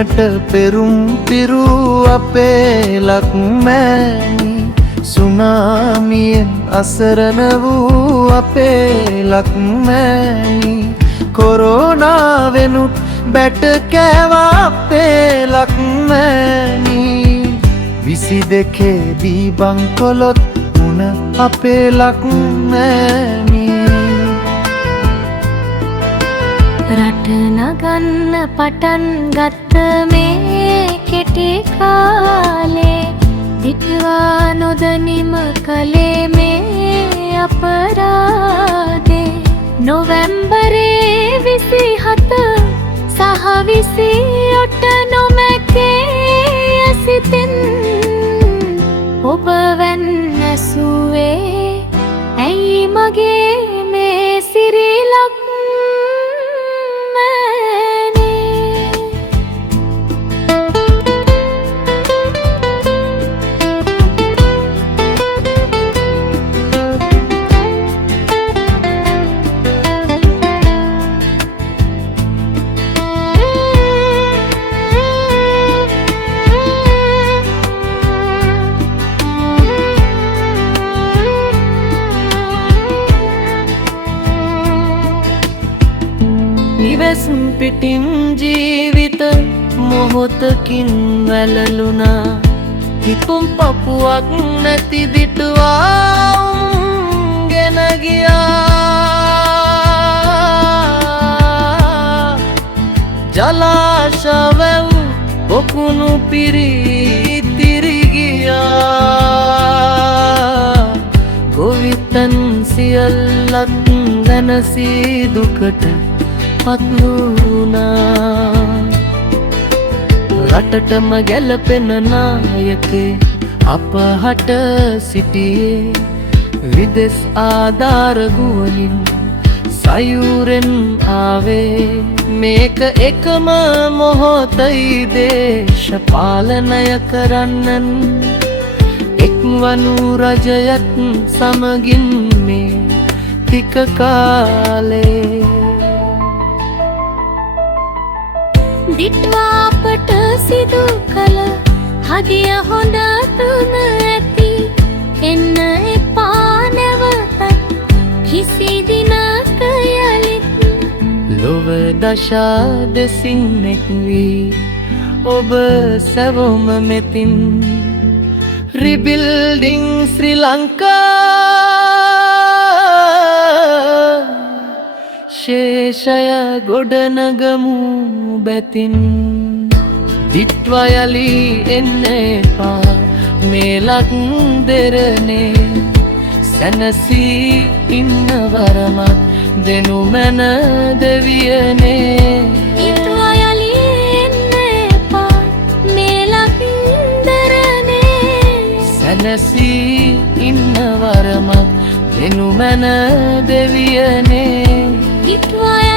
මුහුණට පෙරුම් පිරු අපේ ලක්මෑණි සුනාමියෙන් අසරණ වූ අපේ ලක්මෑණි කොරෝනාවෙනුත් බැට කෑවා අපේ ලක්මෑණි 22 දී බංකොලොත් වුණ අපේ ලක්මෑණි රට නගන්න පටන් ගත්ත මේ කෙටි කාලේ හිටවා නොදනිම කලේ මේ අපරාධේ නොවැම්බරේ 27 සහ 28 නොමැකේ ඇසිතින් ඔබ වැන් ඇසුවේ ඇයි මගේ මේ සිරිලක් නිවෙස් පිටින් ජීවිත මොහොතකින් වැළලුණා හිතුම් පපුවක් නැති දිටුවා ගෙන ගියා ජලාශවැව් පොකුණු පිරිතිරි ගියා ගොවිතැන් සියල්ලක් දැනසී දුකට පත්වුණා රටටම ගැලපෙන නායකේ අපහට සිටියේ විදෙස් ආධාර ගුවනින් සයුරෙන් ආවේ මේක එකම මොහොතයි දේශපාලනය කරන්නන් එක්වනු රජයත් සමගින් මේ ටික කාලේ දිට්වා අපට සිදු කළ හදිය හොඳ තුන ඇති එන්න එපා නැවතත් කිසි දිනක යලිත් ලොව දශා දෙසින් එක් වී ඔබ සැවොම මෙතින් රිබිල්ඩිං ශ්‍රී ලංකා ශේෂය ගොඩනගමු බැතින් දිට්වයලි එන්න එපා මේලක් දෙරනේ සැනසී ඉන්න වරමක් දෙනු මැන දෙවියනේ දිට්වයලි එන්න එපා මේලක් දෙරනේ සැනසී ඉන්න වරමක් දෙනු මැන දෙවියනේ දිට්වා